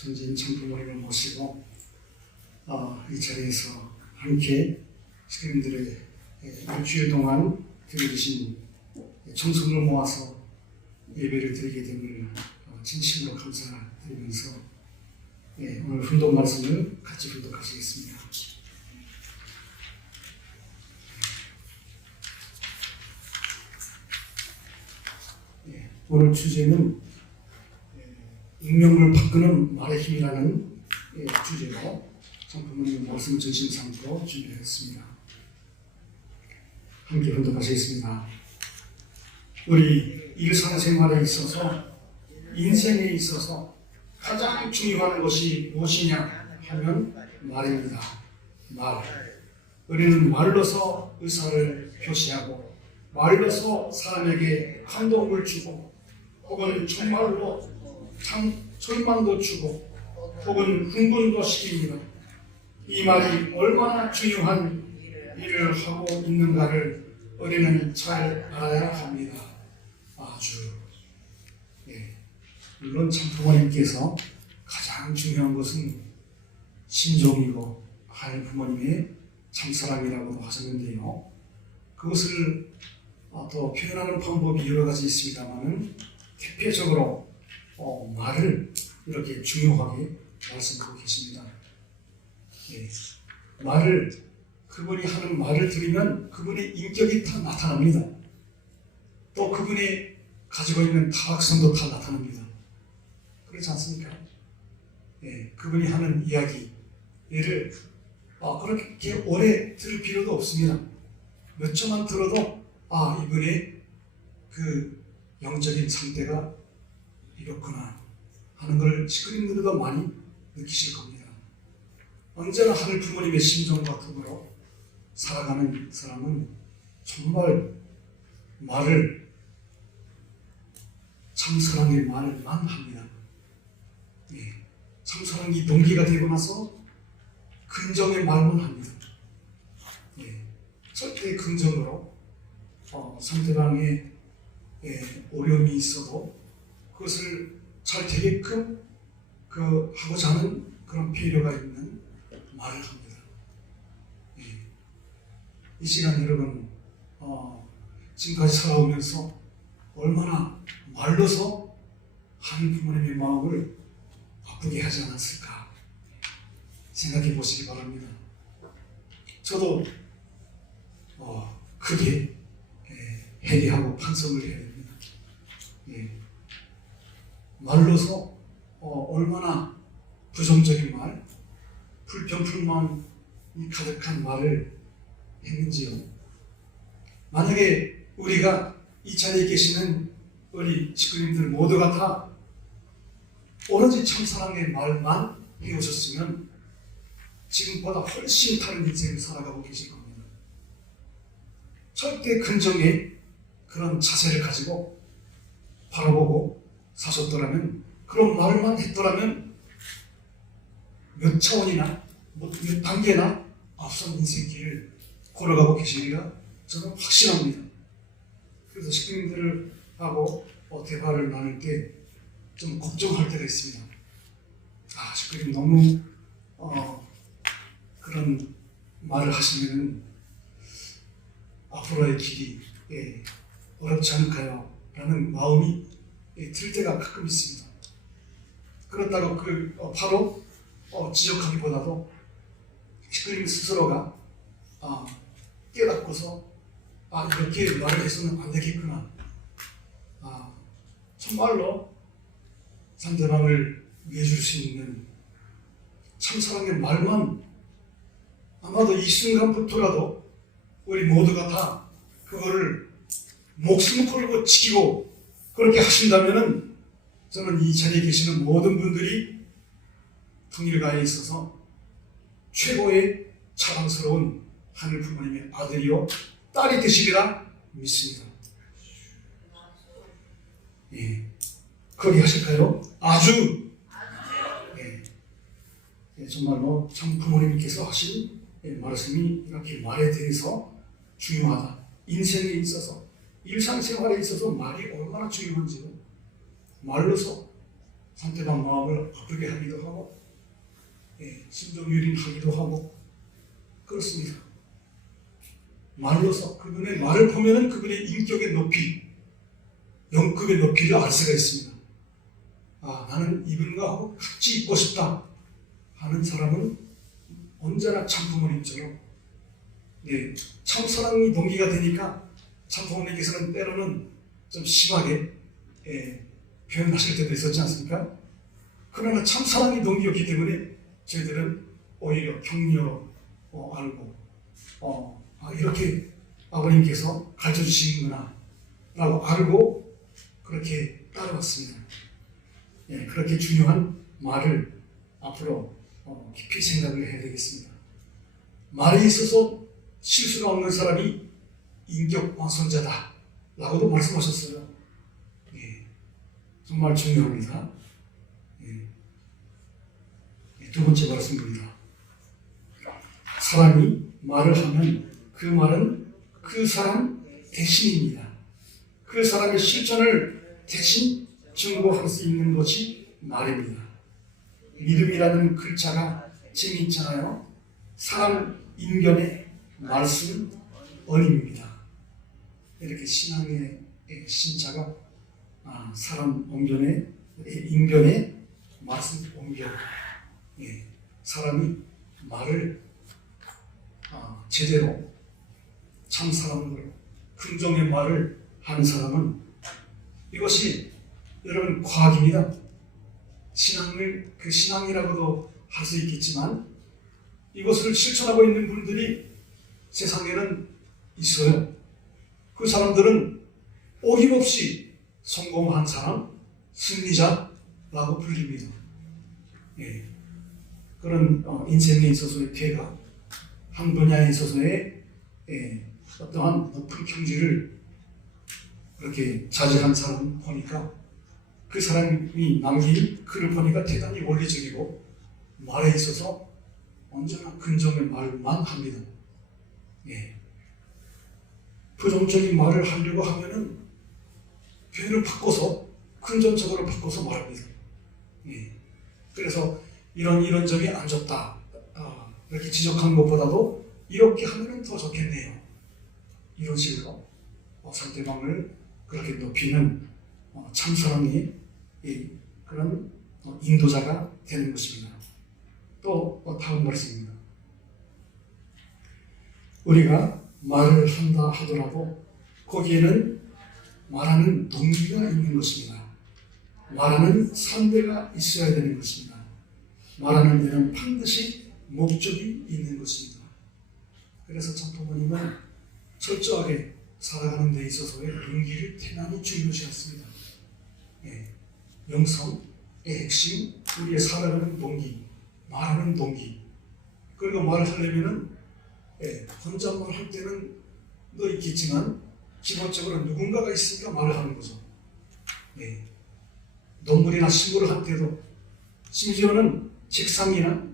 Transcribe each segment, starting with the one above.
전진 참부모님을 모시고 이 자리에서 함께 스크린들의 일주일 동안 드려주신 청소를 모아서 예배를 드리게 됨을 진심으로 감사드리면서 오늘 훈독 말씀을 같이 훈독하시겠습니다. 오늘 주제는 운명을 바꾸는 말의 힘이라는 주제로 성품의 말씀 전신 상태로 준비했습니다. 함께 훈독하시겠습니다. 우리 일상생활에 있어서 인생에 있어서 가장 중요한 것이 무엇이냐 하면 말입니다. 말. 우리는 말로서 의사를 표시하고 말로서 사람에게 감동을 주고 혹은 정말로 절망도 주고 혹은 흥분도 시킵니다. 이 말이 얼마나 중요한 일을 하고 있는가를 우리는 잘 알아야 합니다. 아주 물론 참 부모님께서 가장 중요한 것은 신종이고 하나님 부모님의 참사랑이라고도 하셨는데요. 그것을 또 표현하는 방법이 여러 가지 있습니다만은 대표적으로 말을 이렇게 중요하게 말씀하고 계십니다. 말을 그분이 하는 말을 들으면 그분의 인격이 다 나타납니다. 또 그분이 가지고 있는 타락성도 다 나타납니다. 그렇지 않습니까? 그분이 하는 이야기를 그렇게 오래 들을 필요도 없습니다. 몇 초만 들어도 이분의 그 영적인 상태가 이렇구나 하는 걸 스크린들도 많이 느끼실 겁니다. 언제나 하늘 부모님의 심정과 더불어 살아가는 사람은 정말 말을 참사랑의 말만 합니다. 참사랑이 동기가 되고 나서 긍정의 말만 합니다. 절대 긍정으로 상대방의 어려움이 있어도 그것을 잘 되게끔 하고자 하는 그런 배려가 있는 말을 합니다. 이 시간 여러분 지금까지 살아오면서 얼마나 말로서 하나님 부모님의 마음을 아프게 하지 않았을까 생각해 보시기 바랍니다. 저도 크게 회개하고 반성을 해야 됩니다. 말로서 얼마나 부정적인 말, 불평불만이 가득한 말을 했는지요. 만약에 우리가 이 자리에 계시는 우리 식구님들 모두가 다 오로지 참사랑의 말만 해오셨으면 지금보다 훨씬 다른 인생을 살아가고 계실 겁니다. 절대 긍정의 그런 자세를 가지고 바라보고 사셨더라면, 그런 말만 했더라면 몇 차원이나 몇 단계나 앞선 인생길을 걸어가고 계시리라 저는 확신합니다. 그래서 식구님들하고 대화를 나눌 때 좀 걱정할 때가 있습니다. 식구님 너무 그런 말을 하시면 앞으로의 길이 어렵지 않을까요? 라는 마음이 들 때가 가끔 있습니다. 그렇다고 바로 지적하기보다도 식구님 스스로가 깨닫고서 이렇게 말을 해서는 안 되겠구나. 정말로 상대방을 위해 줄 수 있는 참사랑의 말만 아마도 이 순간부터라도 우리 모두가 다 그거를 목숨 걸고 지키고 그렇게 하신다면은 저는 이 자리에 계시는 모든 분들이 통일가에 있어서 최고의 자랑스러운 하늘 부모님의 아들이요 딸이 되시리라 믿습니다. 그렇게 하실까요? 아주. 정말로 참 부모님께서 하신 말씀이 이렇게 말에 대해서 중요하다. 인생에 있어서, 일상생활에 있어서 말이 얼마나 중요한지요. 말로서 상대방 마음을 아프게 하기도 하고, 심정 유린하기도 하고 그렇습니다. 말로서 그분의 말을 보면은 그분의 인격의 높이, 영급의 높이를 알 수가 있습니다. 아, 나는 이분과 같이 있고 싶다 하는 사람은 언제나 참부모님처럼 참사랑이 동기가 되니까 참부모님께서는 때로는 좀 심하게 표현하실 때도 있었지 않습니까? 그러나 참사랑이 동기였기 때문에 저희들은 오히려 격려로 알고 이렇게 아버님께서 가르쳐 주시는구나 라고 알고 그렇게 따라왔습니다. 그렇게 중요한 말을 앞으로 깊이 생각을 해야 되겠습니다. 말에 있어서 실수가 없는 사람이 인격 완성자다 라고도 말씀하셨어요. 정말 중요합니다. 두 번째 말씀입니다. 사람이 말을 하면 그 말은 그 사람 대신입니다. 그 사람의 실천을 대신 증거할 수 있는 것이 말입니다. 믿음이라는 글자가 재미있잖아요. 사람 인견의 말씀 언입니다. 이렇게 신앙의 신자가 사람 인견의 말씀 언견. 사람이 말을 제대로 참 사람으로 긍정의 말을 하는 사람은 이것이 여러분 과학입니다. 신앙을 그 신앙이라고도 할 수 있겠지만 이것을 실천하고 있는 분들이 세상에는 있어요. 그 사람들은 어김없이 성공한 사람, 승리자라고 불립니다. 그런 인생에 있어서의 대가, 한 분야에 있어서의 어떠한 높은 경지를 그렇게 자질한 사람 보니까 그 사람이 남긴 글을 보니까 대단히 원리적이고 말에 있어서 언제나 긍정의 말만 합니다. 부정적인 말을 하려고 하면은 표현을 바꿔서 긍정적으로 바꿔서 말합니다. 그래서 이런 점이 안 좋다 이렇게 지적한 것보다도 이렇게 하면 더 좋겠네요. 이런 식으로 상대방을 그렇게 높이는 참사랑의 그런 인도자가 되는 것입니다. 또 다음 말씀입니다. 우리가 말을 한다 하더라도 거기에는 말하는 동기가 있는 것입니다. 말하는 상대가 있어야 되는 것입니다. 말하는 데는 반드시 목적이 있는 것입니다. 그래서 참부모님은 철저하게 살아가는 데 있어서의 동기를 대단히 중요시했습니다. 영성의 핵심, 우리의 살아가는 동기, 말하는 동기. 그리고 말을 하려면은 혼잣말 할 때는 너 있겠지만 기본적으로 누군가가 있으니까 말을 하는 거죠. 동물이나 식물을 할 때도 심지어는 책상이나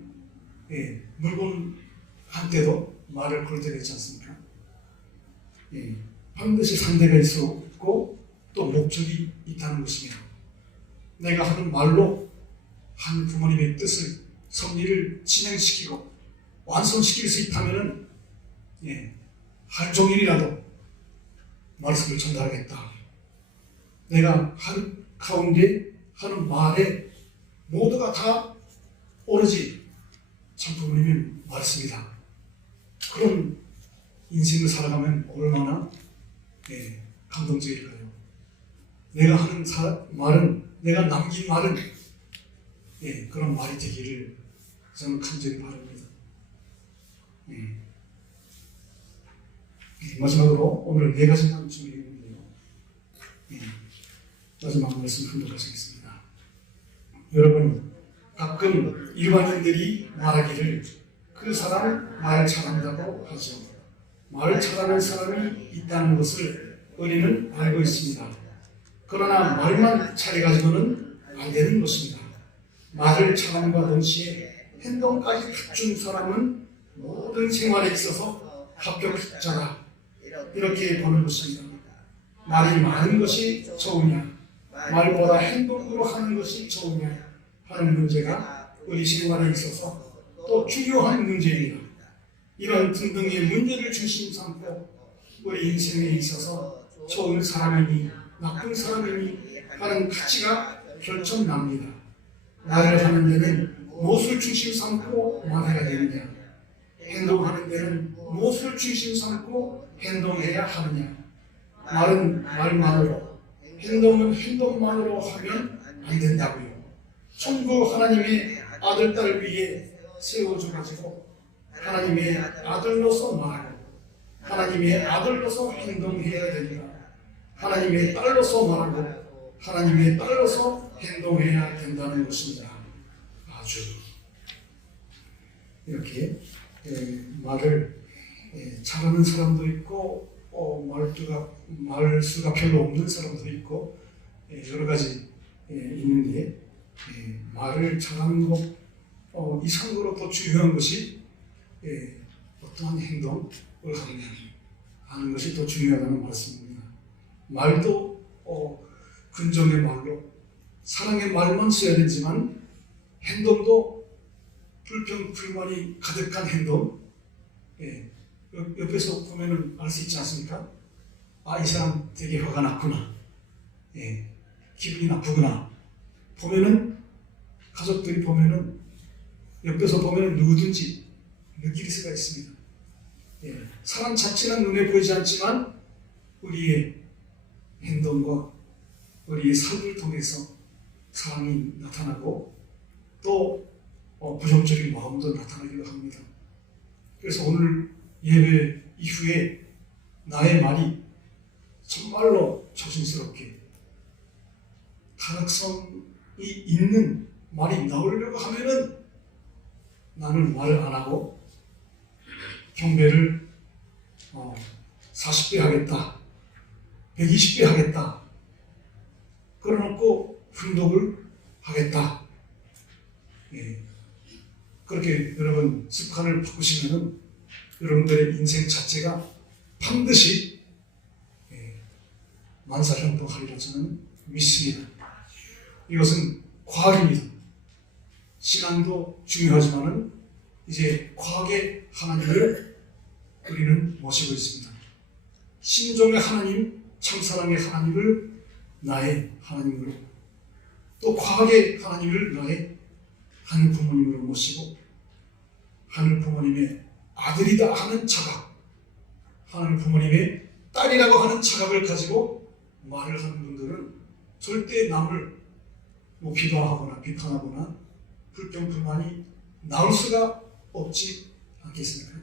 물건 할 때도 말을 걸 때가 있지 않습니까? 반드시 상대가 있었고 또 목적이 있다는 것입니다. 내가 하는 말로 한 부모님의 뜻을 섭리를 진행시키고 완성시킬 수 있다면 하루 종일이라도 말씀을 전달하겠다. 내가 하루 가운데 하는 말에 모두가 다 오로지 참부모님의 말씀이다. 그런 인생을 살아가면 얼마나 감동적일까요? 내가 하는 말은, 내가 남긴 말은 그런 말이 되기를 저는 간절히 바랍니다. 마지막으로 오늘 4가지만 준비했는데요. 마지막 말씀 분석하시겠습니다. 여러분, 가끔 일반인들이 말하기를 그 사람 말 잘한다고 하죠. 말을 잘하는 사람이 있다는 것을 우리는 알고 있습니다. 그러나 말만 잘해가지고는 안 되는 것입니다. 말을 잘함과 동시에 행동까지 갖춘 사람은 모든 생활에 있어서 합격자다. 이렇게 보는 것입니다. 말이 많은 것이 좋으냐, 말보다 행동으로 하는 것이 좋으냐 하는 문제가 우리 생활에 있어서 또 중요한 문제입니다. 이런 등등의 문제를 중심 삼고 우리 인생에 있어서 좋은 사람이니 나쁜 사람이니 하는 가치가 결정납니다. 말을 하는 데는 무엇을 중심 삼고 말해야 되느냐, 행동하는 데는 무엇을 중심 삼고 행동해야 하느냐. 말은 말만으로, 행동은 행동만으로 하면 안 된다고요. 천국 하나님의 아들, 딸을 위해 세워줘가지고 하나님의 아들로서 말하고 하나님의 아들로서 행동해야 됩니다. 하나님의 딸로서 말하고 하나님의 딸로서 행동해야 된다는 것입니다. 아주 이렇게 말을 잘하는 사람도 있고 말수가 별로 없는 사람도 있고 여러 가지 있는데 말을 잘하는 것 이상으로 더 중요한 것이 어떠한 행동을 하느냐 하는 것이 더 중요하다는 말씀입니다. 말도 근정의 말로 사랑의 말만 써야 되지만 행동도 불평 불만이 가득한 행동, 옆에서 보면은 알 수 있지 않습니까? 아, 이 사람 되게 화가 났구나, 기분이 나쁘구나. 보면은 가족들이 보면은 옆에서 보면은 누구든지 느낄 수가 있습니다. 사람 자체는 눈에 보이지 않지만 우리의 행동과 우리의 삶을 통해서 사랑이 나타나고 또 부정적인 마음도 나타나기도 합니다. 그래서 오늘 예배 이후에 나의 말이 정말로 조심스럽게 타락성이 있는 말이 나오려고 하면은 나는 말을 안 하고 경배를 40배 하겠다, 120배 하겠다, 끌어놓고 훈독을 하겠다. 그렇게 여러분 습관을 바꾸시면은 여러분들의 인생 자체가 반드시 만사형통하리라 저는 믿습니다. 이것은 과학입니다. 신앙도 중요하지만은 이제 과학의 하나님을 우리는 모시고 있습니다. 신종의 하나님, 참사랑의 하나님을 나의 하나님으로, 또 과학의 하나님을 나의 하늘 부모님으로 모시고 하늘 부모님의 아들이다 하는 자각, 하늘 부모님의 딸이라고 하는 자각을 가지고 말을 하는 분들은 절대 남을 비방하거나 비판하거나 불평 불만이 나올 수가 없지 않겠습니까?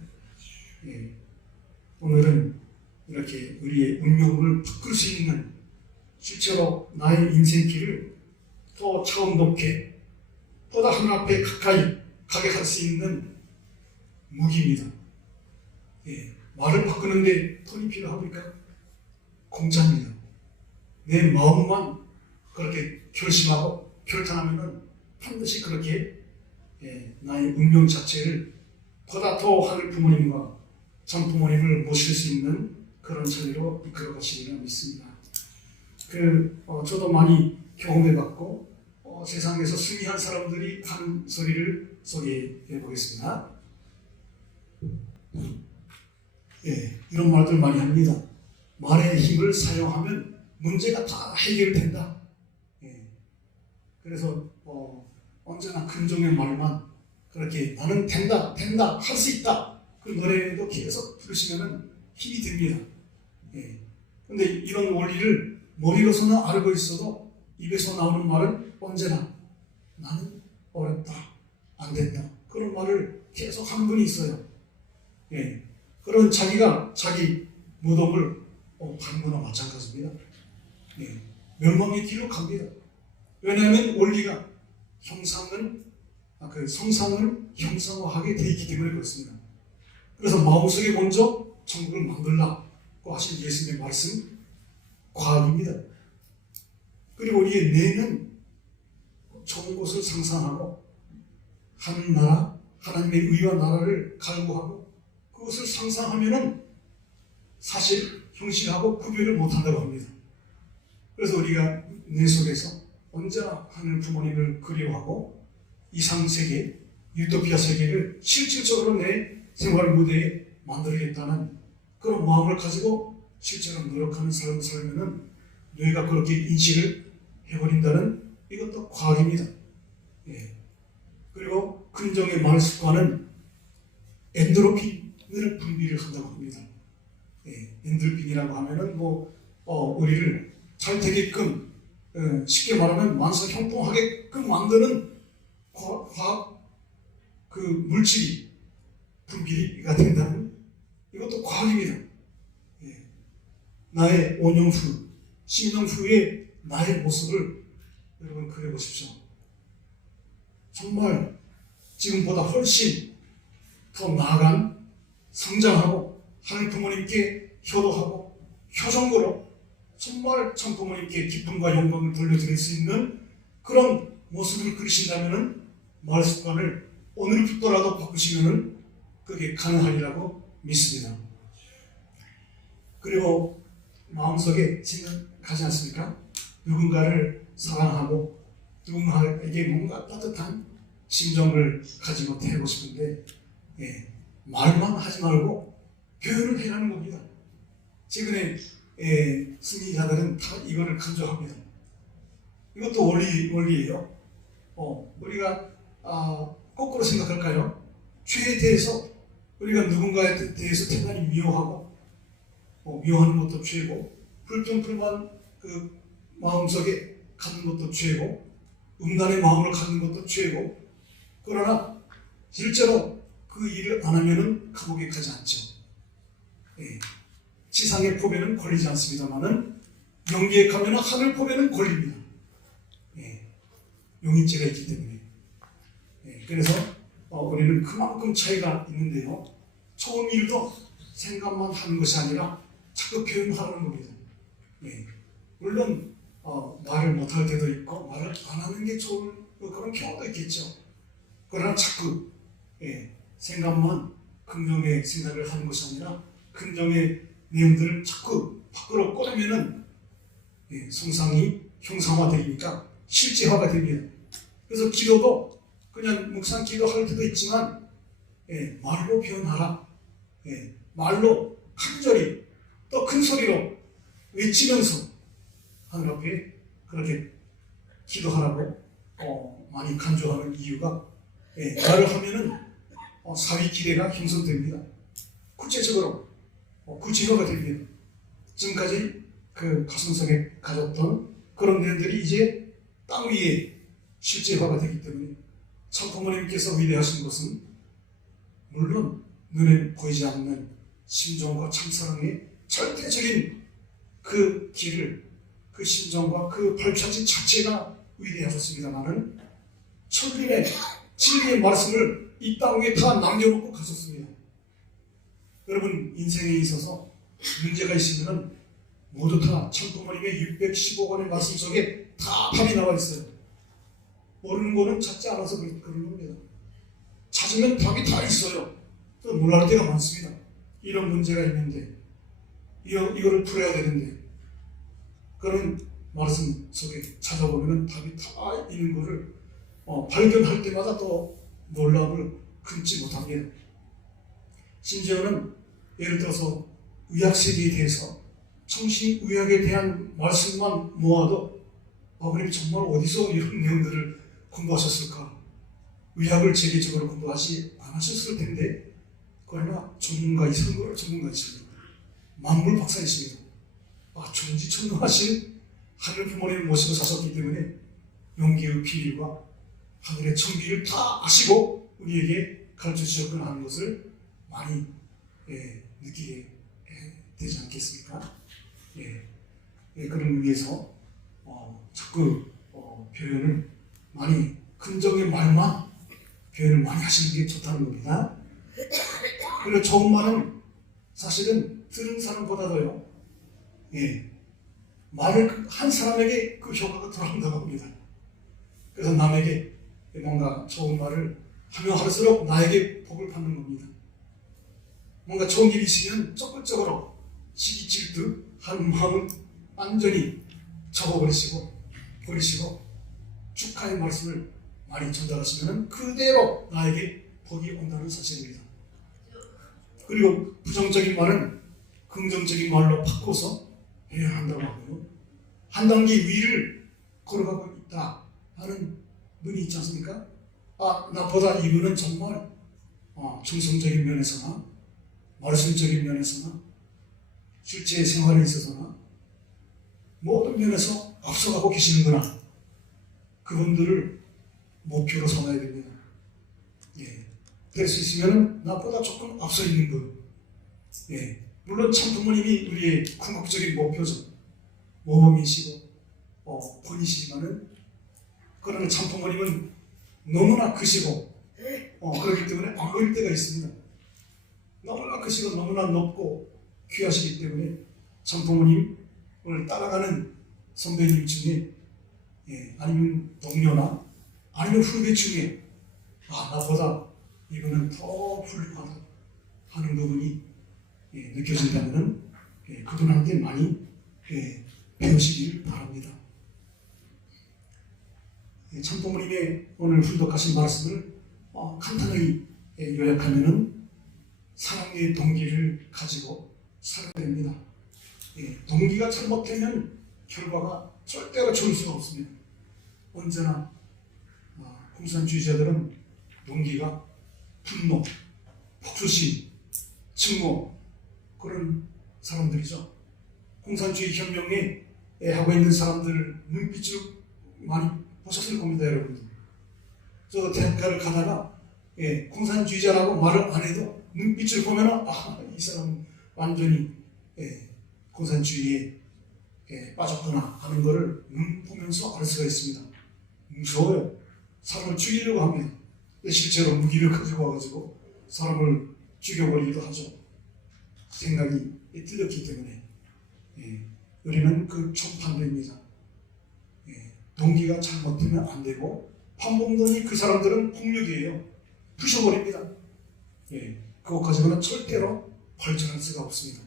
오늘은 이렇게 우리의 운명을 바꿀 수 있는, 실제로 나의 인생길을 더 차원 높게 보다 하늘 앞에 가까이 가게 할 수 있는 무기입니다. 말을 바꾸는데 돈이 필요합니까? 공짜입니다. 내 마음만 그렇게 결심하고 결단하면 반드시 그렇게 나의 운명 자체를 보다 더 하늘 부모님과 전 부모님을 모실 수 있는 그런 자리로 이끌어 가시리라 믿습니다. 저도 많이 경험해봤고 세상에서 승리한 사람들이 하는 소리를 소개해 보겠습니다. 이런 말들 많이 합니다. 말의 힘을 사용하면 문제가 다 해결된다. 그래서 언제나 근정의 말만 그렇게 나는 된다, 할 수 있다. 그 노래도 계속 부르시면 힘이 됩니다. 그런데 이런 원리를 머리로서는 알고 있어도 입에서 나오는 말은 언제나 나는 어렵다, 안 된다. 그런 말을 계속 하는 분이 있어요. 그런 자기가 자기 무덤을 간 거나 마찬가지입니다. 멸망의 길로 갑니다. 왜냐하면 원리가 성상을 형상화하게 되어 있기 때문에 그렇습니다. 그래서 마음속에 먼저 천국을 만들라고 하신 예수님의 말씀, 과학입니다. 그리고 우리의 뇌는 좋은 곳을 상상하고 하는 나라, 하나님의 의와 나라를 갈구하고 그것을 상상하면은 사실 형신하고 구별을 못한다고 합니다. 그래서 우리가 내 속에서 언제나 하늘 부모님을 그리워하고 이상세계, 유토피아 세계를 실질적으로 내 생활 무대에 만들겠다는 그런 마음을 가지고 실제로 노력하는 삶을 살면은 뇌가 그렇게 인식을 해버린다는 이것도 과학입니다. 예. 그리고 긍정의 말 습관은 엔도르핀을 분비를 한다고 합니다. 예. 엔도르핀이라고 하면은 우리를 잘 되게끔 쉽게 말하면 만사 형통하게끔 만드는 과학 그 물질이 분비가 된다는 이것도 과학입니다. 예. 나의 5년 후, 10년 후의 나의 모습을 여러분 그려보십시오. 정말 지금보다 훨씬 더 나아간 성장하고 하늘 부모님께 효도하고 효정으로 정말 참 부모님께 기쁨과 영광을 돌려드릴 수 있는 그런 모습을 그리신다면 말 습관을 오늘부터라도 바꾸시면 그게 가능하리라고 믿습니다. 그리고 마음속에 생각하지 않습니까? 누군가를 사랑하고 누군가에게 뭔가 따뜻한 심정을 가지고 대하고 싶은데 말만 하지 말고 표현을 해라는 겁니다. 최근에 승리자들은 다 이거를 강조합니다. 이것도 원리예요. 우리가 거꾸로 생각할까요? 죄에 대해서 우리가 누군가에 대해서 대단히 미워하고 미워하는 것도 죄고 불평불만 그 마음속에 갖는 것도 죄고 음란의 마음을 갖는 것도 죄고 그러나 실제로 그 일을 안 하면은 감옥에 가지 않죠. 지상의 포배는 걸리지 않습니다만은 영계에 가면은 하늘 포배는 걸립니다. 용인죄가 있기 때문에. 그래서 우리는 그만큼 차이가 있는데요. 좋은 일도 생각만 하는 것이 아니라 자꾸 표현하는 겁니다. 물론 말을 못할 때도 있고 말을 안 하는 게 좋은 그런 경우도 있겠죠. 그러나 자꾸 생각만 긍정의 생각을 하는 것이 아니라 긍정의 내용들을 자꾸 밖으로 꺼내면은 성상이 형상화되니까 실제화가 됩니다. 그래서 기도도 그냥 묵상 기도할 때도 있지만 말로 표현하라. 말로 간절히 또 큰 소리로 외치면서 하늘 앞에 그렇게 기도하라고 많이 간주하는 이유가 말을 하면은 사위 기대가 형성됩니다. 구체적으로 구체화가 됩니다. 지금까지 그 가슴속에 가졌던 그런 내용들이 이제 땅 위에 실제화가 되기 때문에 참 부모님께서 위대하신 것은 물론 눈에 보이지 않는 심정과 참사랑의 절대적인 그 길을 그 심정과 그 발자취 자체가 위대하셨습니다만은 천리의 진리의 말씀을 이 땅 위에 다 남겨놓고 가셨습니다. 여러분 인생에 있어서 문제가 있으면 모두 다 천부모님의 615권의 말씀 속에 다 답이 나와 있어요. 모르는 거는 찾지 않아서 그런 겁니다. 찾으면 답이 다 있어요. 또 몰랄 때가 많습니다. 이런 문제가 있는데 이거를 풀어야 되는데 그런 말씀 속에 찾아보면 답이 다 있는 거를 발견할 때마다 또 놀람을 금치 못합니다. 심지어는 예를 들어서 의학세계에 대해서 청신의학에 대한 말씀만 모아도 아버님 정말 어디서 이런 내용들을 공부하셨을까? 의학을 체계적으로 공부하지 않으셨을 텐데 그러나 전문가이십니다. 만물 박사이십니다. 천지천능하신 하늘 부모님을 모시고 사셨기 때문에 용기의 비밀과 하늘의 천비를 다 아시고 우리에게 가르쳐 주셨구나 하는 것을 많이 느끼게 되지 않겠습니까? 그런 의미에서 자꾸 표현을 많이 긍정의 말만 표현을 많이 하시는 게 좋다는 겁니다. 그리고 좋은 말은 사실은 들은 사람보다도요 말을 한 사람에게 그 효과가 돌아온다고 합니다. 그래서 남에게 뭔가 좋은 말을 하면 할수록 나에게 복을 받는 겁니다. 뭔가 좋은 일이 있으면 적극적으로 시기 질투 하는 마음은 완전히 접어버리시고 버리시고 축하의 말씀을 많이 전달하시면 그대로 나에게 복이 온다는 사실입니다. 그리고 부정적인 말은 긍정적인 말로 바꿔서 해야 한다고 하고요. 한 단계 위를 걸어가고 있다 하는 분이 있지 않습니까? 나보다 이분은 정말 정성적인 면에서나 말씀적인 면에서나 실제 생활에 있어서나 모든 면에서 앞서가고 계시는구나. 그분들을 목표로 삼아야 됩니다. 될 수 있으면 나보다 조금 앞서 있는 분. 물론 참 부모님이 우리의 궁극적인 목표죠. 모범이시고 본이시지만은 그러나 참 부모님은 너무나 크시고 그렇기 때문에 안 보일 때가 있습니다. 너무나 크시고 너무나 높고 귀하시기 때문에 참 부모님을 따라가는 선배님 중에 아니면 동료나 아니면 후배 중에 나보다 이거는 더 훌륭하다 하는 부분이 느껴진다면 그분한테 많이 배우시길 바랍니다. 참 부모님의 오늘 훈독하신 말씀을 간단하게 요약하면은 사랑의 동기를 가지고 살아야 됩니다. 동기가 잘못되면 결과가 절대로 좋을 수가 없습니다. 언제나 공산주의자들은 동기가 분노, 복수심, 증오 그런 사람들이죠. 공산주의 혁명에 하고 있는 사람들 눈빛을 많이 보셨을 겁니다, 여러분들. 저 대학가를 가다가 공산주의자라고 말을 안 해도 눈빛을 보면 이 사람은 완전히 공산주의에 빠졌구나 하는 것을 눈 보면서 알 수가 있습니다. 무서워요. 사람을 죽이려고 합니다. 실제로 무기를 가지고 와가지고 사람을 죽여버리기도 하죠. 생각이 틀렸기 때문에 우리는 그 총판도입니다. 동기가 잘못되면 안 되고 반복되니 그 사람들은 폭력이에요. 부셔버립니다. 그것 가지고는 절대로 발전할 수가 없습니다.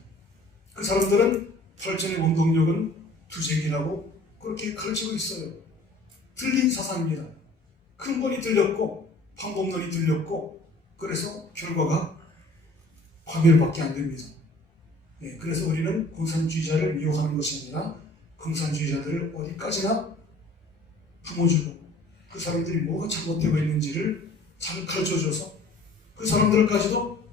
그 사람들은 발전의 원동력은 투쟁이라고 그렇게 가르치고 있어요. 틀린 사상입니다. 근본이 틀렸고 방법론이 틀렸고 그래서 결과가 파멸밖에 안 됩니다. 그래서 우리는 공산주의자를 미워하는 것이 아니라 공산주의자들을 어디까지나 품어주고 그 사람들이 뭐가 잘못되고 있는지를 잘 가르쳐줘서 그 사람들까지도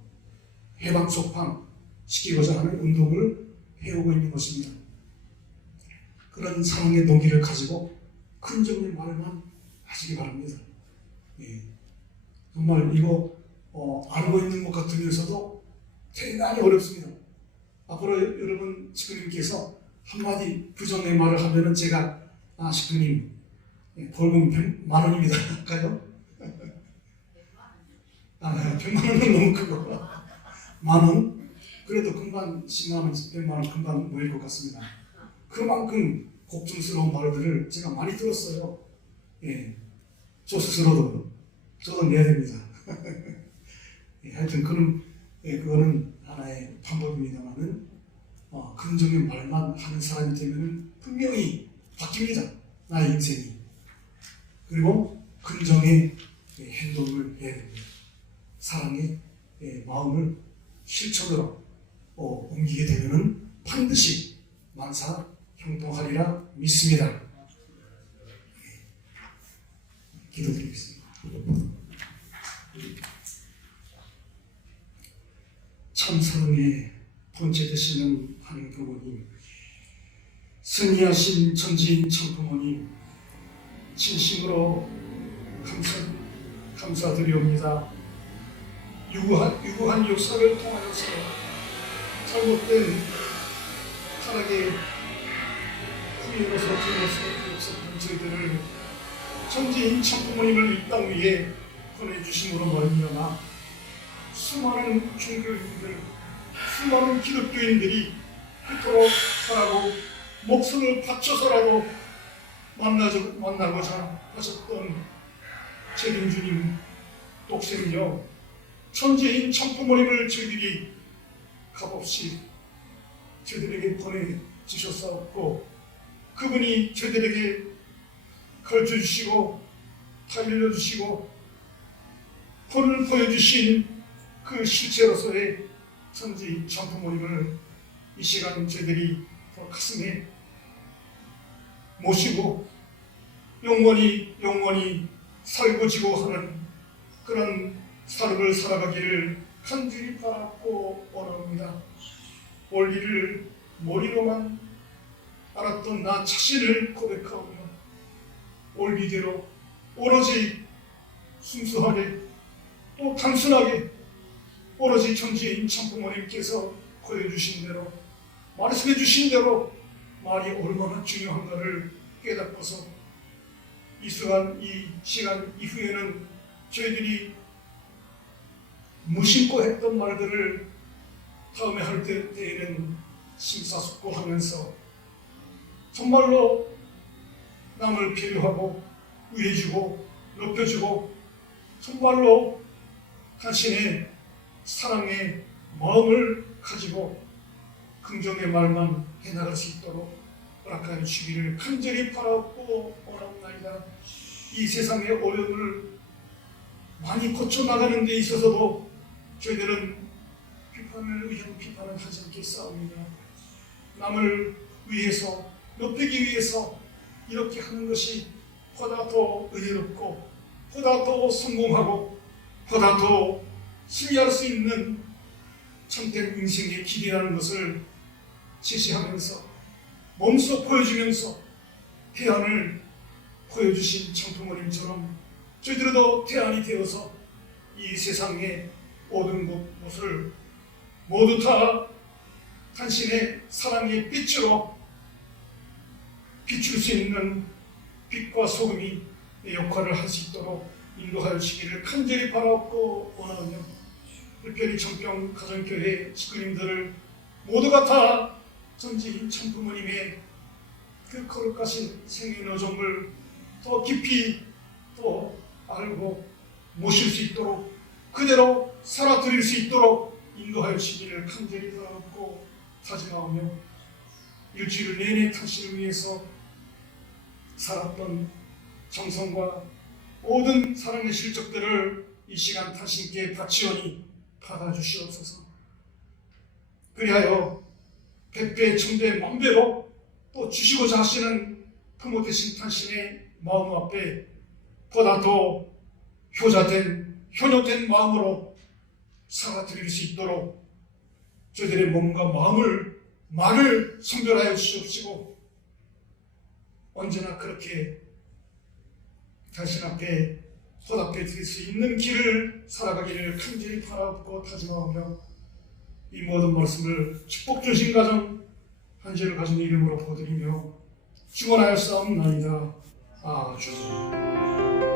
해방속방 시키고자 하는 운동을 해오고 있는 것입니다. 그런 사랑의 동기를 가지고 긍정의 말만 하시기 바랍니다. 정말 이거 알고 있는 것 같으면서도 대단히 어렵습니다. 앞으로 여러분 식구님께서 한마디 부정의 말을 하면은 제가 식구님 벌금 100만원입니다 할까요? 100만원은 너무 크고 만원? 그래도 금방 10만원, 100만원 금방 모일 것 같습니다. 그만큼 걱정스러운 말들을 제가 많이 들었어요. 저 스스로도 저도 내야 됩니다. 하여튼 그거는 하나의 방법입니다만은 긍정의 말만 하는 사람이 되면 분명히 바뀝니다. 나의 인생이. 그리고 긍정의 행동을 해야 됩니다. 사랑의 마음을 실천으로 옮기게 되면 반드시 만사 형통하리라 믿습니다. 기도드리겠습니다. 참 사랑의 본체 되시는 하나님 부모님, 승리하신 전지인 참 부모님, 진심으로 감사드리옵니다. 유구한 역사를 통하여서 잘못된 타락의 후예로서 역사한 저희들을 전지인 참 부모님을 이 땅 위에 보내주심으로 말미암아 수많은 종교인들, 수많은 기독교인들이 그토록 살아고 목숨을 바쳐서라도 만나고자 하셨던 재림주님 독생녀 천지인 참 부모님을 저희들이 값없이 저희들에게 보내주셨사옵고 그분이 저희들에게 가르쳐주시고 타일러주시고 본을 보여주신 그 실체로서의 천지 전부모님을 이 시간 저희들이 더 가슴에 모시고 영원히 살고 지고 하는 그런 삶을 살아가기를 간절히 바라고 원합니다. 원리를 머리로만 알았던 나 자신을 고백하오며 원리대로 오로지 순수하게 또 단순하게 오로지 천지인 참부모님께서 보여주신 대로 말씀해 주신 대로 말이 얼마나 중요한가를 깨닫고서 이 시간 이후에는 저희들이 무심코 했던 말들을 다음에 할 때에는 심사숙고하면서 정말로 남을 배려하고 위해주고 높여주고 정말로 당신의 사랑의 마음을 가지고 긍정의 말만 해나갈 수 있도록 허락하여 주기를 간절히 바라고 원합니다. 이 세상의 어려움을 많이 거쳐나가는 데 있어서도 저희들은 비판을 의한 비판을 하지 않겠사옵니다. 남을 위해서 높이기 위해서 이렇게 하는 것이 보다 더 의롭고 보다 더 성공하고 보다 더 승리할 수 있는 참된 인생의 길이라는 것을 제시하면서 몸소 보여주면서 태안을 보여주신 청부모님처럼 저희들도 태안이 되어서 이 세상의 모든 곳을 모두 다 당신의 사랑의 빛으로 비출 수 있는 빛과 소금이 역할을 할 수 있도록 인도하여 주시기를 간절히 바라고 원하며 특별히 정평 가정교회 식구님들을 모두가 다 전지인 천부모님의 그 거룩하신 생애노정을 더 깊이 더 알고 모실 수 있도록 그대로 살아드릴 수 있도록 인도하여 주시기를 간절히 바라고 다짐하며 일주일 내내 당신을 위해서 살았던 정성과 모든 사랑의 실적들을 이 시간 당신께 바치오니 받아주시옵소서. 그리하여 백배 천배 만배로 또 주시고자 하시는 부모 되신 당신의 마음 앞에 보다 더 효녀된 마음으로 살아드릴 수 있도록 저희들의 몸과 말을 선별하여 주시옵시고 언제나 그렇게 당신 앞에 보답해 드릴 수 있는 길을 살아가기를 간절히 바라고 다짐하며 이 모든 말씀을 축복 주신 가정 한지를 가진 이름으로 보드리며 축원하였사옵나이다. 아멘.